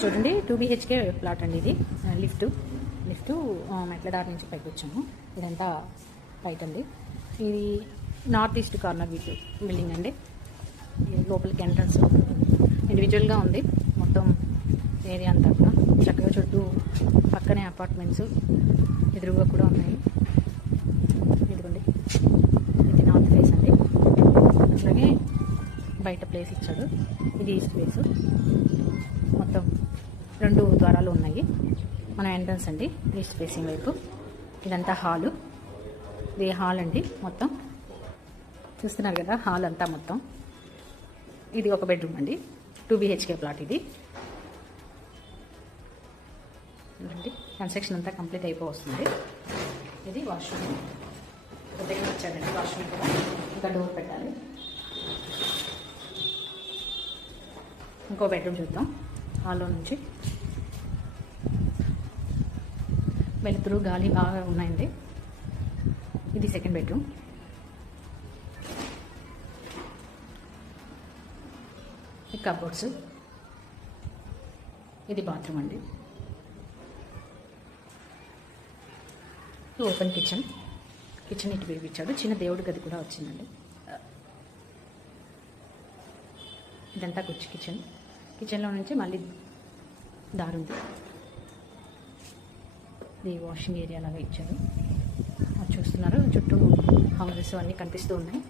చూడండి 2 BHK plot అండి ఇది. లిఫ్ట్ మెట్ల దారి నుంచి పైకి వచ్చాము. ఇదంతా రైట్ అండి. ఇది నార్త్ ఈస్ట్ కార్నర్ బిల్డింగ్ అండి. లోపలికి ఎంట్రన్స్ ఇండివిజువల్గా ఉంది. మొత్తం ఏరియా అంతా కూడా చక్కగా చుట్టూ పక్కనే అపార్ట్మెంట్స్ ఎదురుగా కూడా ఉన్నాయి. ఇదిగోండి, ఇది నార్త్ ఫేస్ అండి. అట్లాగే బయట ప్లేస్ ఇచ్చాడు. ఇది ఈస్ట్ ఫేస్. మొత్తం 2 ద్వారాలు ఉన్నాయి. మన ఎంట్రన్స్ అండి ఈస్ట్ ఫేసింగ్ వైపు. ఇదంతా హాలు. ఇది హాల్ అండి. మొత్తం చూస్తున్నారు కదా, హాల్ అంతా మొత్తం. ఇది ఒక బెడ్రూమ్ అండి. 2 BHK ప్లాట్ ఇది. చూడండి, కన్స్ట్రక్షన్ అంతా కంప్లీట్ అయిపోతుంది. ఇది వాష్రూమ్. కొద్దిగా వచ్చాడండి వాష్రూమ్ కూడా. ఇంకా డోర్ పెట్టాలి. ఇంకో బెడ్రూమ్ చూద్దాం. హాల్లో నుంచి వెలుతురు గాలి బాగా ఉన్నాయండి. ఇది సెకండ్ బెడ్రూమ్. ఈ కబోర్డ్స్. ఇది బాత్రూమ్ అండి. ఓపెన్ కిచెన్ ఇటు వేయించాడు. చిన్న దేవుడి గది కూడా వచ్చిందండి. ఇదంతా కిచెన్లో నుంచి మళ్ళీ దారుంది. ఇది వాషింగ్ ఏరియా లాగా ఇచ్చారు. చూస్తున్నారు, చుట్టూ హౌసెస్ అన్నీ కనిపిస్తూ ఉన్నాయి.